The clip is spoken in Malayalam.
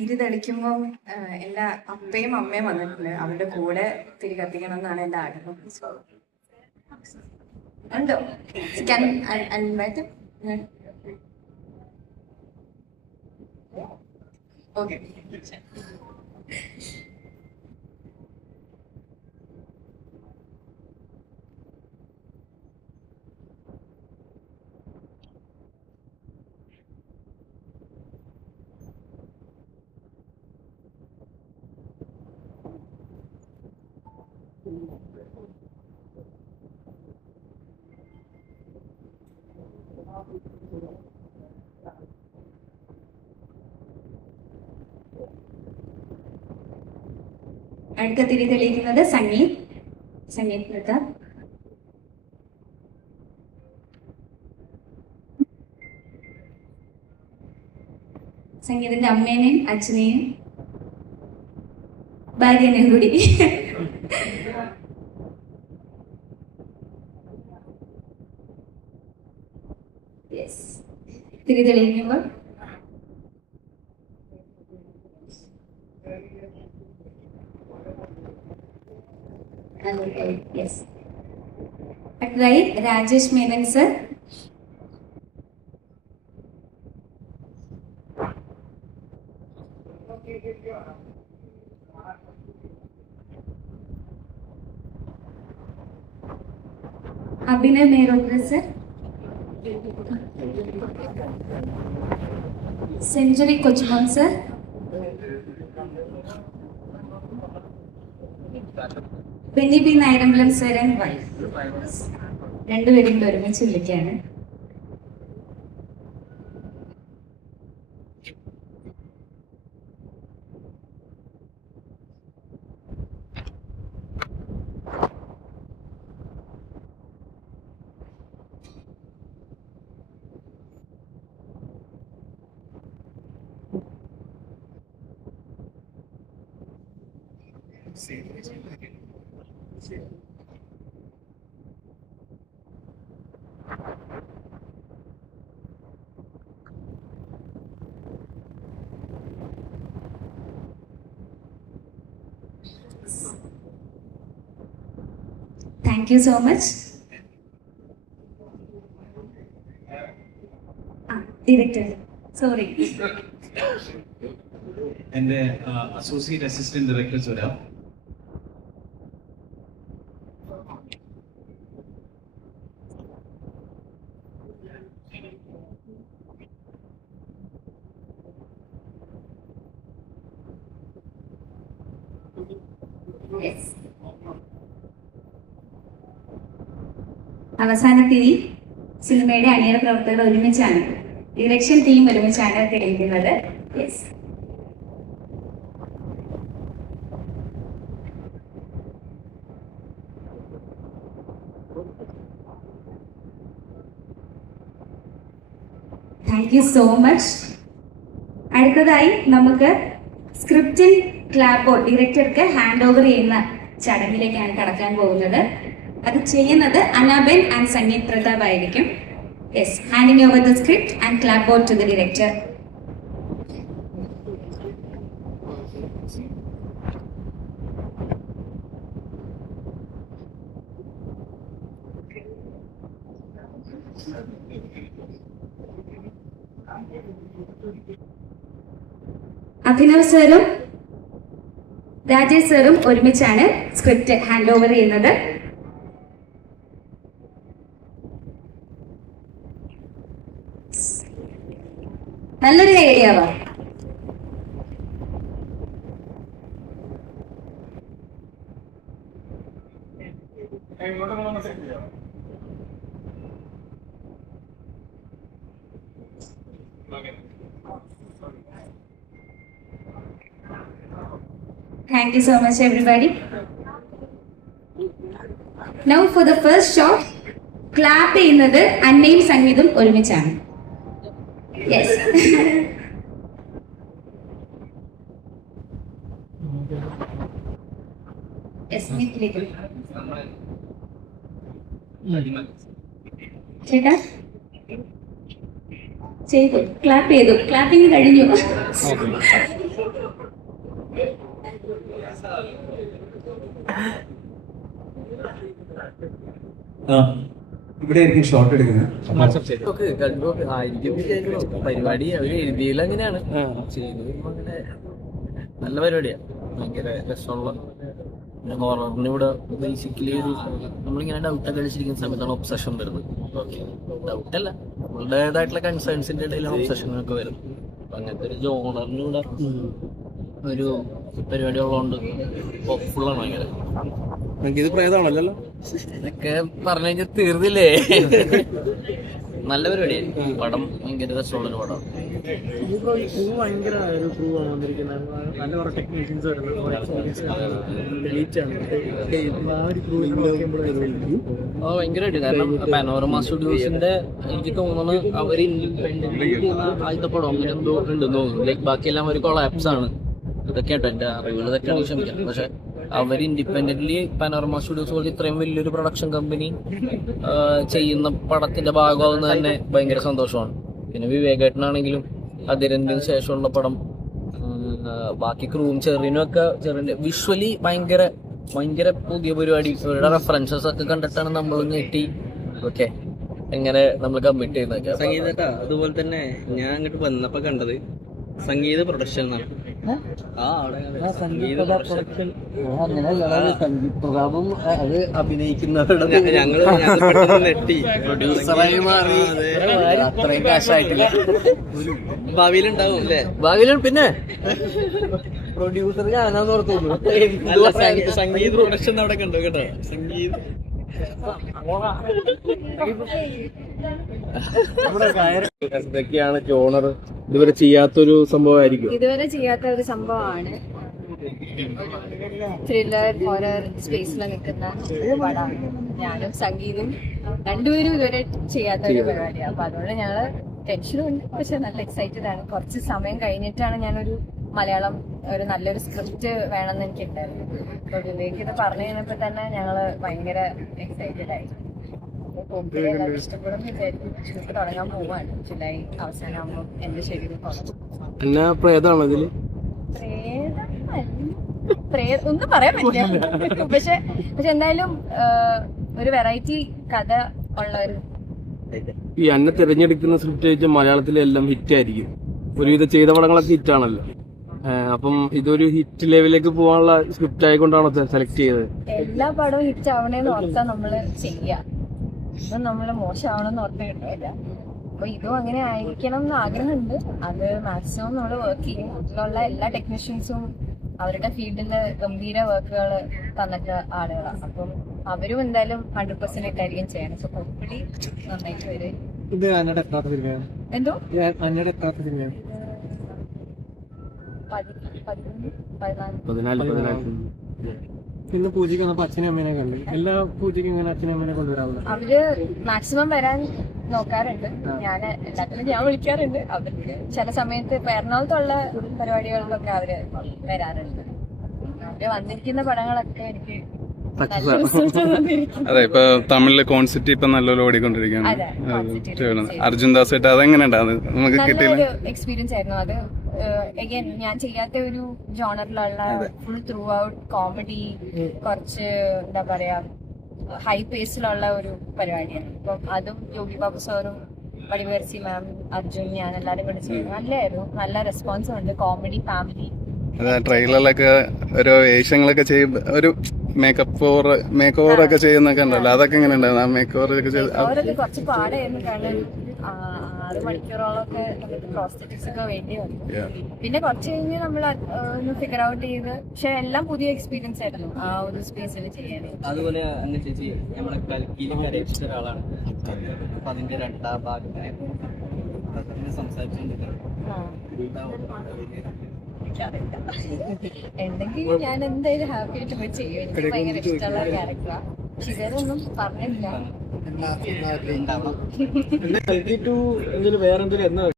തിരി തെളിക്കുമ്പോൾ എൻ്റെ അപ്പയും അമ്മയും വന്നിട്ടുണ്ട്. അവരുടെ കൂടെ തിരി കത്തിക്കണം എന്നാണ് എൻ്റെ ആഗ്രഹം. ഉണ്ടോ? ഓക്കെ. അടുത്ത തിരി തെളിയിക്കുന്നത് സംഗീത് പ്രതാപ്. സംഗീതത്തിന്റെ അമ്മേനെയും അച്ഛനെയും ഭാര്യനെയും കൂടി. തിരി തെളിയിക്കുമ്പോൾ അടുത്തതായി Rajesh Menon sir. Abhinav Mehrotra sir. Century Kochumon sir. Benny P Nayarambalam sir and wife. രണ്ടുപേരും കൂടെ ഒരുമിച്ച് വിളിക്കുകയാണ്. Thank you so much. Director, sorry. And the Associate Assistant Director Sura. Yes. അവസാന തിരി സിനിമയുടെ അണിയറ പ്രവർത്തകർ ഒരുമിച്ചാണ്, ഇലക്ഷൻ ടീം ഒരുമിച്ചാണ് തെളിയിക്കുന്നത്. Yes. Thank you so much. അടുത്തതായി നമുക്ക് സ്ക്രിപ്റ്റിൽ ക്ലാപ്പ് ഡയറക്ടർക്ക് ഹാൻഡ് ഓവർ ചെയ്യുന്ന ചടങ്ങിലേക്കാണ് കടക്കാൻ പോകുന്നത്. അത് ചെയ്യുന്നത് അനാബെൻ ആൻഡ് സംഗീത് പ്രതാപ് ആയിരിക്കും. Yes, handing over the script and clap board to the director. Abhinav സാറും രാജേഷ് സാറും ഒരുമിച്ചാണ് സ്ക്രിപ്റ്റ് ഹാൻഡ് ഓവർ ചെയ്യുന്നത്. നല്ലൊരു ഐഡിയാവാ. Thank you so much, everybody. Now for the first shot, clap ചെയ്യുന്നത് അന്നയും സംഗീതും ഒരുമിച്ചാണ്. Yes. Yes, നിക്കിലേക്ക്. ചേട്ടാ ചെയ്തു, ക്ലാപ്പ് ചെയ്തു, ക്ലാപ്പിംഗ് കഴിഞ്ഞു. ഇവിടെ ആയിരിക്കും ഷോട്ട് എടുക്കുന്നത്. പരിപാടി അവര് എഴുതിയില്ല അങ്ങനെയാണ് ചെയ്തത്. അങ്ങനെ നല്ല പരിപാടിയാണ്, ഭയങ്കര രസമുള്ള. പിന്നെ ഹൊററിന് ഇവിടെ ബേസിക്കലി ഒരു നമ്മളിങ്ങനെ ഡൗട്ടൊക്കെ അടിച്ചിരിക്കുന്ന സമയത്താണ് ഒബ്സഷൻ വരുന്നത്. ഓക്കെ, ഡൗട്ടല്ല, നമ്മളുടേതായിട്ടുള്ള കൺസേൺസിന്റെ ഇടയിലാണ് ഒബ്സഷനൊക്കെ വരുന്നത്. അപ്പൊ അങ്ങനത്തെ ഒരു ജോണറിന് ഇവിടെ ഒരു പരിപാടി ഉള്ളതുകൊണ്ട് ഹോപ്പ്ഫുള്ളാണ് ഭയങ്കര. ഇത് പ്രേതമാണല്ലോ. ഇതൊക്കെ പറഞ്ഞു കഴിഞ്ഞാൽ തീർന്നില്ലേ. നല്ല പരിപാടിയായി, പടം ഭയങ്കര രസമുള്ളൊരു പടം. ഭയങ്കര ഒരു ക്രൂ ആണ് വന്നിരിക്കുന്നത്. നല്ല കുറെ ടെക്നീഷ്യൻസ് ഭയങ്കരമായിട്ട്, കാരണം പാനോരമ സ്റ്റുഡിയോസിന്റെ എനിക്ക് തോന്നുന്നു അവർ ഇൻഡിപെൻഡന്റ് ആദ്യത്തെ പടം അങ്ങനെ എന്തോ ഉണ്ടെന്ന് തോന്നുന്നു. ലൈക്ക് ബാക്കിയെല്ലാം ഒരു കൊളാപ്സ് ആണ്. ഇതൊക്കെ ആട്ടോ എന്റെ അറിവുകൾ ഇതൊക്കെയാണ് ക്ഷമിക്കാം. പക്ഷെ അവർ ഇൻഡിപെൻഡന്റ്ലി പാനോരമ സ്റ്റുഡിയോസ് പോലെ ഇത്രയും വലിയൊരു പ്രൊഡക്ഷൻ കമ്പനി ചെയ്യുന്ന പടത്തിന്റെ ഭാഗമാകുന്നത് തന്നെ ഭയങ്കര സന്തോഷമാണ്. പിന്നെ വിവേകേട്ടനാണെങ്കിലും അതിരന്റിന് ശേഷമുള്ള പടം, ബാക്കി ക്രൂവും ചെറിനും ഒക്കെ ചെറിന്റെ വിഷ്വലി ഭയങ്കര ഭയങ്കര പുതിയ പരിപാടി. ഇവരുടെ റെഫറൻസസ് ഒക്കെ കണ്ടിട്ടാണ് നമ്മൾ ഞെട്ടി ഓക്കെ എങ്ങനെ നമ്മൾ കമ്മിറ്റ് ചെയ്യുന്നത്. സംഗീത അതുപോലെ തന്നെ ഞാൻ അങ്ങോട്ട് വന്നപ്പോ കണ്ടത് സംഗീത പ്രൊഡക്ഷൻ എന്നാണ്. പ്രതാപം അത് അഭിനയിക്കുന്നവരുടെ ഞങ്ങള് നെട്ടി പ്രൊഡ്യൂസറായി മാറി. അത്രയും കാശായിട്ടില്ല. ഭാവിയിലുണ്ടാവും അല്ലേ? ഭാവിയിൽ പിന്നെ പ്രൊഡ്യൂസർ ഞാനാന്ന് ഓർത്തോളൂ. സംഗീത പ്രൊഡക്ഷൻ അവിടെ കണ്ടു കേട്ടോ. സംഗീത എന്തൊക്കെയാണ് ജോണർ ഇതുവരെ ചെയ്യാത്തൊരു സംഭവമായിരിക്കും. ഇതുവരെ ചെയ്യാത്ത ഒരു സംഭവമാണ്. ത്രില്ലർ ഹൊറർ സ്പേസിൽ നിൽക്കുന്ന ഒരു പടമാണ്. ഞാനും സംഗീതം രണ്ടുപേരും ഇതുവരെ ചെയ്യാത്ത ഒരു പരിപാടിയാണ്. അപ്പൊ അതുകൊണ്ട് ഞങ്ങള് ടെൻഷനും ഉണ്ട്, പക്ഷെ നല്ല എക്സൈറ്റഡ് ആണ്. കുറച്ച് സമയം കഴിഞ്ഞിട്ടാണ് ഞാനൊരു മലയാളം ഒരു നല്ലൊരു സ്ക്രിപ്റ്റ് വേണമെന്ന് എനിക്കുണ്ടായിരുന്നു. അപ്പൊ വിവേക് ഇത് പറഞ്ഞു കഴിഞ്ഞപ്പോ തന്നെ ഞങ്ങള് ഭയങ്കര എക്സൈറ്റഡ് ആയി. ഇഷ്ടപ്പെടും വിചാരിക്കും. ഷൂട്ട് തുടങ്ങാൻ പോവാണ് ജൂലൈ അവസാനമാകുമ്പോൾ. എന്റെ ശരീരം എന്നാ പ്രേതമാണോ ഇതില്? ഒന്നും പറയാൻ പറ്റില്ല. പക്ഷെ എന്തായാലും ഒരു വെറൈറ്റി കഥ ഉള്ള ഒരു ഈ അന്നെ തിരഞ്ഞെടുക്കുന്ന സ്ക്രിപ്റ്റ് വെച്ചാൽ മലയാളത്തിലെല്ലാം ഹിറ്റ് ആയിരിക്കും. ഒരുവിധ ചെയ്ത പടങ്ങളൊക്കെ ഹിറ്റാണല്ലോ. അപ്പം ഇതൊരു ഹിറ്റ് ലെവലിലേക്ക് പോകാനുള്ള സ്ക്രിപ്റ്റ് ആയിക്കൊണ്ടാണോ സെലക്ട് ചെയ്തത്? എല്ലാ പടവും ഹിറ്റ് ആവണേന്ന് ഓർത്താ നമ്മള് ചെയ്യാം. ഇതും നമ്മള് മോശമാവണമെന്ന് ഓർത്ത് കിട്ടില്ല. അപ്പൊ ഇതും അങ്ങനെ ആയിരിക്കണം എന്ന് ആഗ്രഹമുണ്ട്. അത് മാക്സിമം നമ്മൾ വർക്ക് ചെയ്യും. ഇതിലുള്ള എല്ലാ ടെക്നീഷ്യൻസും അവരുടെ ഫീൽഡില് ഗംഭീര വർക്കുകൾ തന്നിട്ട ആളുകളാണ്. അപ്പം അവരും എന്തായാലും 100% ഇട്ടായിരിക്കും ചെയ്യണം. സോ ഹോപ്പ്ഫുള്ളി നന്നായിട്ട് വരും. ഇത് അന്നയുടെ എത്രാത്ത സിനിമയാണ്? എന്തോ അന്നയുടെ എത്രാത്ത സിനിമയാണ്? 14. ഇന്ന് പൂജയ്ക്ക് വന്നപ്പോ അച്ഛനും അമ്മേനെ കണ്ടു. എല്ലാ പൂജയ്ക്കും ഇങ്ങനെ അച്ഛനും അമ്മേനെ കൊണ്ടുവരാറുണ്ട്. അവര് മാക്സിമം വരാൻ നോക്കാറുണ്ട്. ഞാൻ എല്ലാത്തിനും ഞാൻ വിളിക്കാറുണ്ട്. അവർക്ക് ചില സമയത്ത് ഇപ്പൊ എറണാകുളത്തുള്ള പരിപാടികൾക്കൊക്കെ അവര് വരാറുണ്ട്. അവര് വന്നിരിക്കുന്ന പടങ്ങളൊക്കെ എനിക്ക് നല്ല result തന്നിരിക്കുന്നു. അതെ, ഇപ്പൊ തമിഴില് കോൺസെപ്റ്റ് ഇപ്പൊ നല്ലപോലെ ഓടിക്കൊണ്ടിരിക്കുകയാണ്. അതെ, concept അർജുൻ ദാസ് ആയിട്ട് അതെങ്ങനെയുണ്ടാവും നമുക്ക് കിട്ടിയില്ല? നല്ലൊരു എക്സ്പീരിയൻസ് ആയിരുന്നു അത്. അഗൈൻ ഞാൻ ചെയ്യാത്ത ഒരു ജോണറിലുള്ള ഫുൾ ത്രൂ ഔട്ട് കോമഡി, കുറച്ച് എന്താ പറയാ ഹൈ പേസിലുള്ള ഒരു പരിപാടിയാണ്. അപ്പം അതും യോഗി ബാബു സാറും വടിവേർസി മാം, അർജുൻ, ഞാൻ എല്ലാവരും കൂടെ ചെയ്യുന്നു. നല്ലായിരുന്നു, നല്ല റെസ്പോൺസും ഉണ്ട്. Comedy, family. അതെ, ട്രെയിലറിലൊക്കെ ഓരോ വേഷങ്ങളൊക്കെ ചെയ്യും, ഒരു മേക്ക് ഓവർ ഒക്കെ ചെയ്യുന്നൊക്കെ ഉണ്ടല്ലോ, അതൊക്കെ എങ്ങനെ ഉണ്ടായിരുന്നു? ആ മേക്ക് ഓവർ ഒക്കെ ചെയ്ത് അവരൊക്കെ കുറച്ച് പാടായിരുന്നു. കാരണം 6 മണിക്കൂറോളമൊക്കെ നമുക്ക് പ്രോസ്തെറ്റിക്സ് ഒക്കെ വേണ്ടി വന്നു. പിന്നെ കുറച്ച് കഴിഞ്ഞ് നമ്മൾ ഒന്ന് ഫിഗർ ഔട്ട് ചെയ്ത്, പക്ഷെ എല്ലാം പുതിയ എക്സ്പീരിയൻസ് ആയിരുന്നു ആ ഒരു സ്പേസിൽ ചെയ്യാൻ. അതുപോലെ അന്ന ചേച്ചി നമ്മളെ കൽക്കിയിൽ കരയിച്ച ഒരാളാണ്. അപ്പൊ അതിന്റെ 2ാം ഭാഗത്തിനെ സംസാരിച്ചിട്ടുണ്ട്. ഉണ്ടെങ്കിൽ ഞാൻ എന്തായാലും ഹാപ്പി ആയിട്ട് പോയി ചെയ്യും. എനിക്ക് ഭയങ്കര ഇഷ്ടമുള്ള ക്യാരക്ടറാണ്. പക്ഷെ ഇതൊന്നും പറഞ്ഞില്ല. വേറെന്തെങ്കിലും